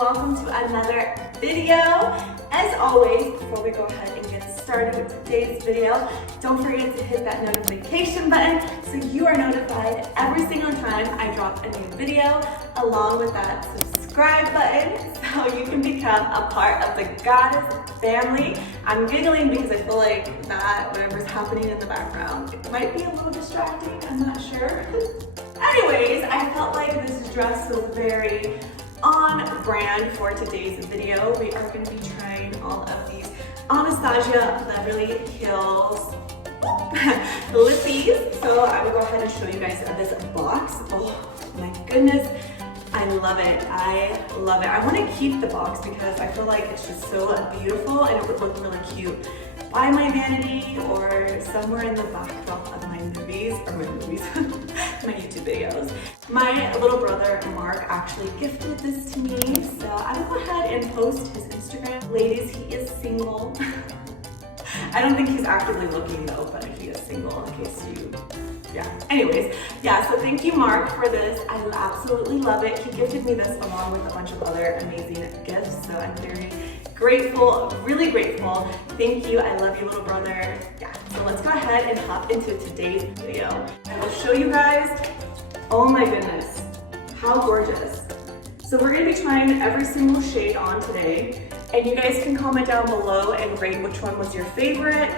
welcome to another video. As always, before we go ahead and get started with today's video, don't forget to hit that notification button so you are notified every single time I drop a new video, along with that subscribe button so you can become a part of the Goddess family. I'm giggling because I feel like that whatever's happening in the background, it might be a little distracting, I'm not sure. Anyways, I felt like this dress was very on brand for today's video. We are going to be trying all of these Anastasia Beverly Hills lippies. So I will go ahead and show you guys this box. Oh my goodness, I love it. I love it. I want to keep the box because I feel like it's just so beautiful and it would look really cute by my vanity or somewhere in the backdrop of my movies, my YouTube videos. My little brother Mark actually gifted this to me, so I will go ahead and post his Instagram. Ladies, he is single. I don't think he's actively looking though, but he is single in case you, Anyways, so thank you Mark for this. I absolutely love it. He gifted me this along with a bunch of other amazing gifts, so I'm very grateful, really grateful. Thank you, I love you little brother. So let's go ahead and hop into today's video. I will show you guys, oh my goodness, how gorgeous. So we're gonna be trying every single shade on today, and you guys can comment down below and rate which one was your favorite.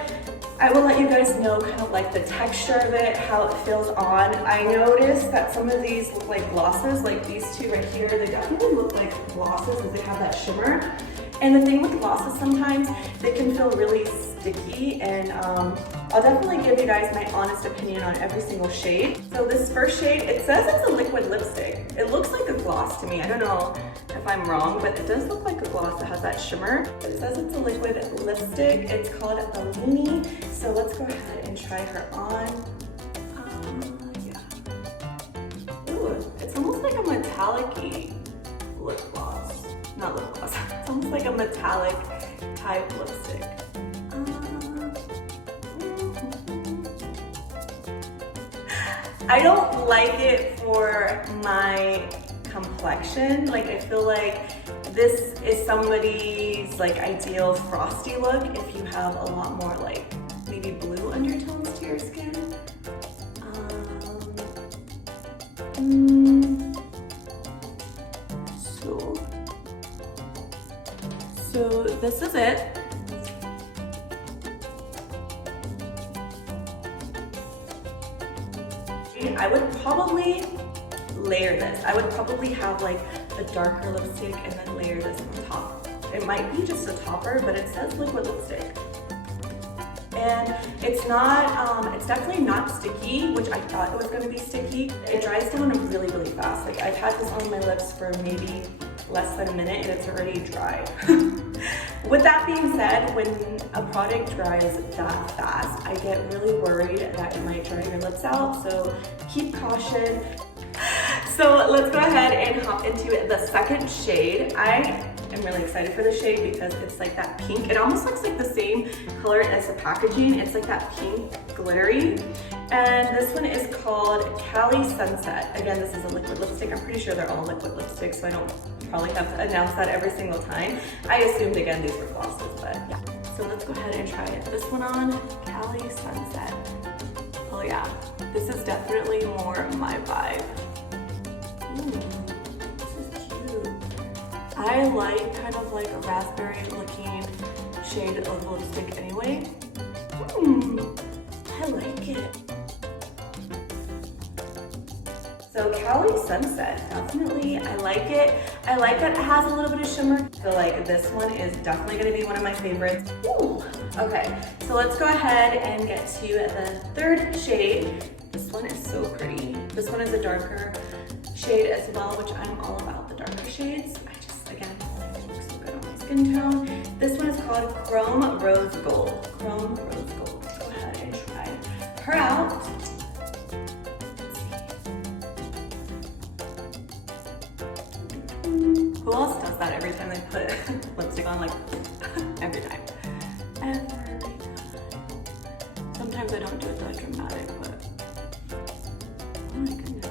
I will let you guys know kind of like the texture of it, how it feels on. I noticed that some of these look like glosses, like these two right here, they definitely look like glosses as they have that shimmer. And the thing with glosses, sometimes they can feel really sticky, and I'll definitely give you guys my honest opinion on every single shade. So this first shade, it says it's a liquid lipstick. It looks like a gloss to me. I don't know if I'm wrong, but it does look like a gloss that has that shimmer. It says it's a liquid lipstick. It's called Bellini. So let's go ahead and try her on. Ooh, it's almost like a metallic-y lip gloss. Not lip gloss. It's almost like a metallic type lipstick. I don't like it for my complexion. Like, I feel like this is somebody's like ideal frosty look if you have a lot more like maybe blue undertones to your skin. So this is it. I would probably layer this. I would probably have like a darker lipstick and then layer this on top. It might be just a topper, but it says liquid lipstick. And it's not, it's definitely not sticky, which I thought it was gonna be sticky. It dries down really, really fast. Like, I've had this on my lips for maybe less than a minute and it's already dry. With that being said, when a product dries that fast, I get really worried that it might dry your lips out, so keep caution. So let's go ahead and hop into the second shade. I am really excited for the shade because it's like that pink. It almost looks like the same color as the packaging. It's like that pink glittery. And this one is called Cali Sunset. Again, this is a liquid lipstick. I'm pretty sure they're all liquid lipsticks, so I don't probably have to announce that every single time. I assumed, again, these were glosses, but yeah. So let's go ahead and try this one on, Cali Sunset. Oh yeah, this is definitely more my vibe. Ooh, this is cute. I like kind of like a raspberry looking shade of lipstick anyway. I like it. So Cali Sunset, definitely, I like it. I like that it has a little bit of shimmer. I feel like this one is definitely gonna be one of my favorites. Ooh. Okay, so let's go ahead and get to the third shade. This one is so pretty. This one is a darker shade as well, which I'm all about the darker shades. I just, again, it looks so good on my skin tone. This one is called Chrome Rose Gold. Chrome Rose Gold. Let's go ahead and try her out. Who else does that every time they put lipstick on? Like, every time. Every time. Sometimes I don't do it that dramatic, but oh my goodness.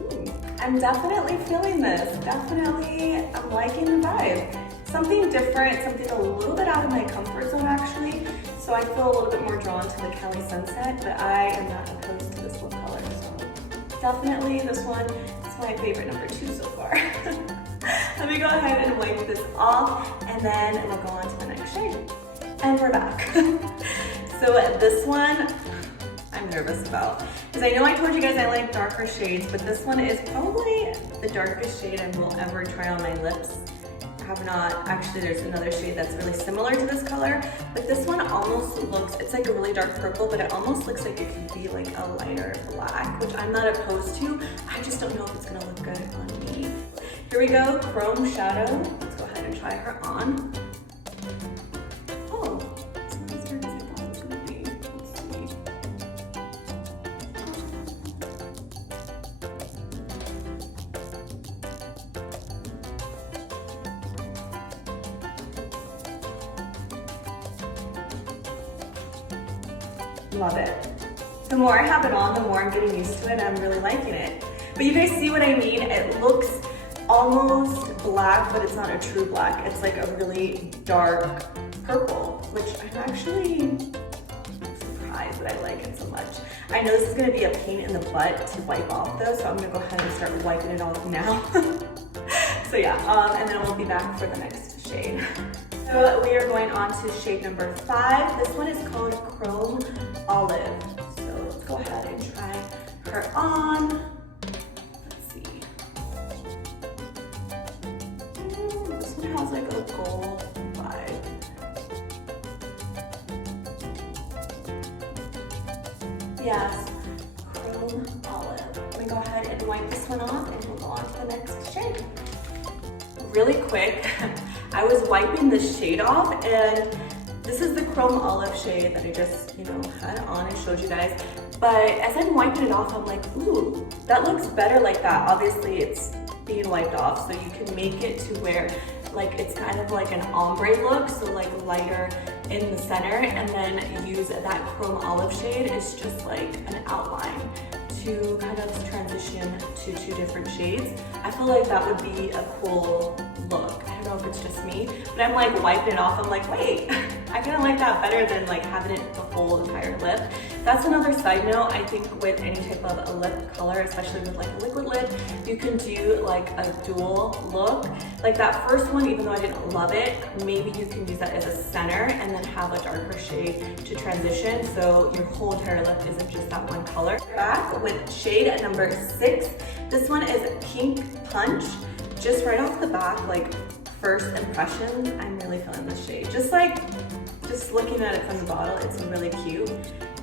Ooh. I'm definitely feeling this. Definitely, I'm liking the vibe. Something different, something a little bit out of my comfort zone actually. So I feel a little bit more drawn to the Cali Sunset, but I am not opposed to this lip color. So definitely this one is my favorite number 2 so far. Let me go ahead and wipe this off and then we'll go on to the next shade. And we're back. So this one, I'm nervous about. Because I know I told you guys I like darker shades, but this one is probably the darkest shade I will ever try on my lips. I have not, actually there's another shade that's really similar to this color, but this one almost looks, it's like a really dark purple, but it almost looks like it could be like a lighter black, which I'm not opposed to. I just don't know if it's gonna look good on me. Here we go, Chrome Shadow. Let's go ahead and try her on. Oh, it's not as dark as I thought it was gonna be. Let's see. Love it. The more I have it on, the more I'm getting used to it and I'm really liking it. But you guys see what I mean? It looks almost black, but it's not a true black. It's like a really dark purple, which I'm actually surprised that I like it so much. I know this is gonna be a pain in the butt to wipe off though, so I'm gonna go ahead and start wiping it off now. So yeah, and then we'll be back for the next shade. So we are going on to shade number 5. This one is called Chrome Olive. So let's go ahead and try her on. Let's see. This one has like a gold vibe. Yes, Chrome Olive. Let me go ahead and wipe this one off and we'll go on to the next shade. Really quick, I was wiping this shade off and this is the Chrome Olive shade that I just, had on and showed you guys. But as I'm wiping it off, I'm like, ooh, that looks better like that. Obviously it's being wiped off, so you can make it to where like it's kind of like an ombre look, so like lighter in the center, and then use that Chrome Olive shade is just like an outline to kind of transition to 2 different shades. I feel like that would be a cool look. I don't know if it's just me, but I'm like wiping it off. I'm like, wait, I kind of like that better than like having it the whole entire lip. That's another side note. I think with any type of a lip color, especially with like a liquid lip, you can do like a dual look. Like that first one, even though I didn't love it, maybe you can use that as a center and then have a darker shade to transition, so your whole entire lip isn't just that one color. Back with shade number 6. This one is Pink Punch. Just right off the bat, like first impression, I'm really feeling this shade. Just looking at it from the bottle, it's really cute.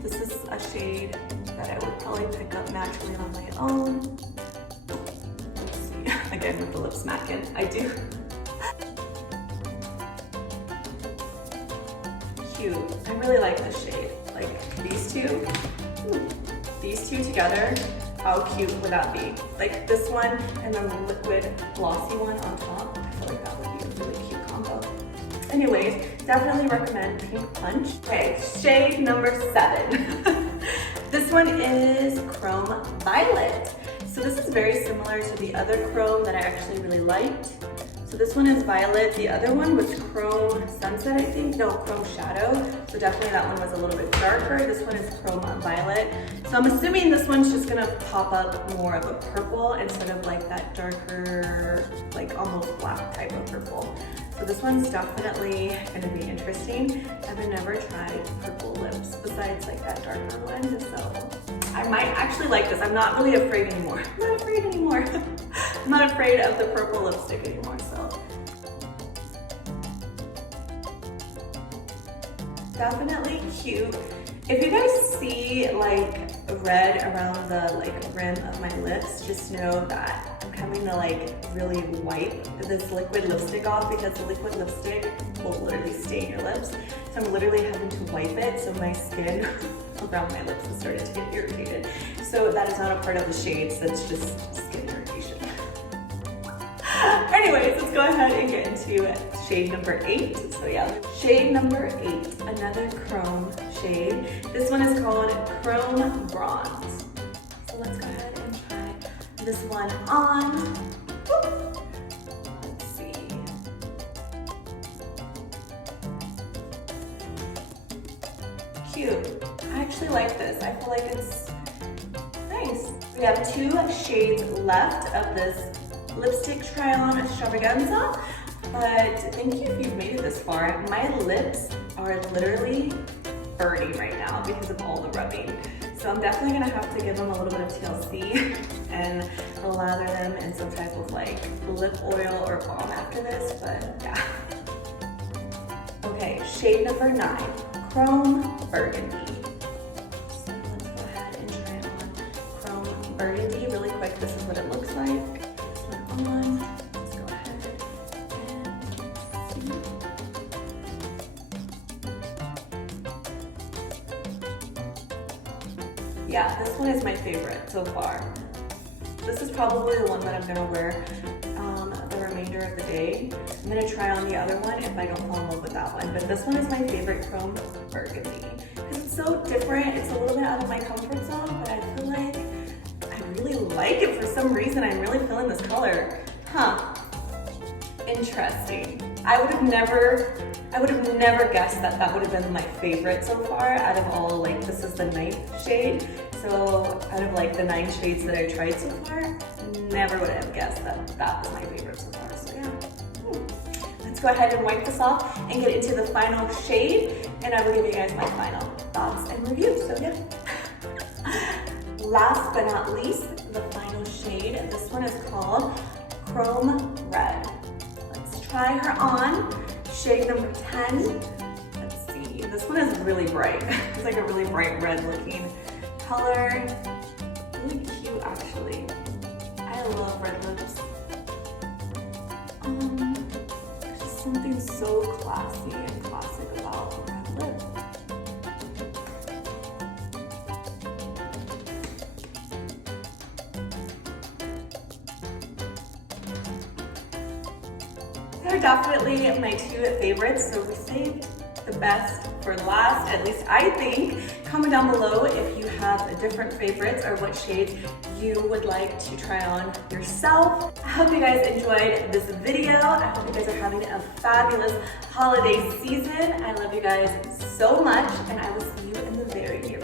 This is a shade that I would probably pick up naturally on my own. Let's see, again with the lip smacking, I do. Cute, I really like this shade. Like these two together, how cute would that be? Like this one and then the liquid glossy one on top. I feel like that would be a really cute combo. Anyways, definitely recommend Pink Punch. Okay, shade number 7. This one is Chrome Violet. So this is very similar to the other Chrome that I actually really liked. So this one is Violet. The other one was Chrome Sunset, I think. No, Chrome Shadow. So definitely that one was a little bit darker. This one is Chrome Violet. So I'm assuming this one's just gonna pop up more of a purple instead of like that darker, like almost black type of purple. So this one's definitely gonna be interesting. I've never tried purple lips besides like that darker one, so I might actually like this. I'm not really afraid anymore. I'm not afraid anymore. I'm not afraid of the purple lipstick anymore, so. Definitely cute. If you guys see like red around the like rim of my lips, just know that I'm having to like really wipe this liquid lipstick off because the liquid lipstick will literally stain your lips. So I'm literally having to wipe it so my skin around my lips has started to get irritated. So that is not a part of the shades, that's just skin irritation. Anyways, let's go ahead and get into shade number 8. So yeah, shade number 8, another chrome shade. This one is called Chrome Bronze. So let's go ahead and try this one on. Whoop. Let's see. Cute. I actually like this. I feel like it's nice. We have 2 shades left of this lipstick try-on extravaganza, but thank you if you've made it this far. My lips are literally burning right now because of all the rubbing. So I'm definitely gonna have to give them a little bit of TLC and lather them in some type of like lip oil or balm after this, but yeah. Okay, shade number 9, Chrome Burgundy. So let's go ahead and try on Chrome Burgundy really quick. This is what it looks like. This one on. Let's go ahead and see. Yeah, this one is my favorite so far. This is probably the one that I'm gonna wear the remainder of the day. I'm gonna try on the other one if I don't fall in love with that one, but this one is my favorite, Chrome Burgundy. Because it's so different, it's a little bit out of my comfort zone, but I feel like I really like it for some reason. I'm really feeling this color. Huh, interesting. I would have never guessed that that would have been my favorite so far out of all, like this is the 9th shade. So out of like the 9 shades that I tried so far, never would have guessed that that was my favorite so far, so yeah. Let's go ahead and wipe this off and get into the final shade, and I will give you guys my final thoughts and reviews, so yeah. Last but not least, the final shade. This one is called Chrome Red. Let's try her on. Shade number 10. Let's see. This one is really bright. It's like a really bright red looking color. Really cute actually. I love red lips. There's just something so classy and classic about a red lip. They're definitely my 2 favorites, so we saved the best for last, at least I think. Comment down below if you have different favorites or what shades you would like to try on yourself. I hope you guys enjoyed this video. I hope you guys are having a fabulous holiday season. I love you guys so much, and I will see you in the very near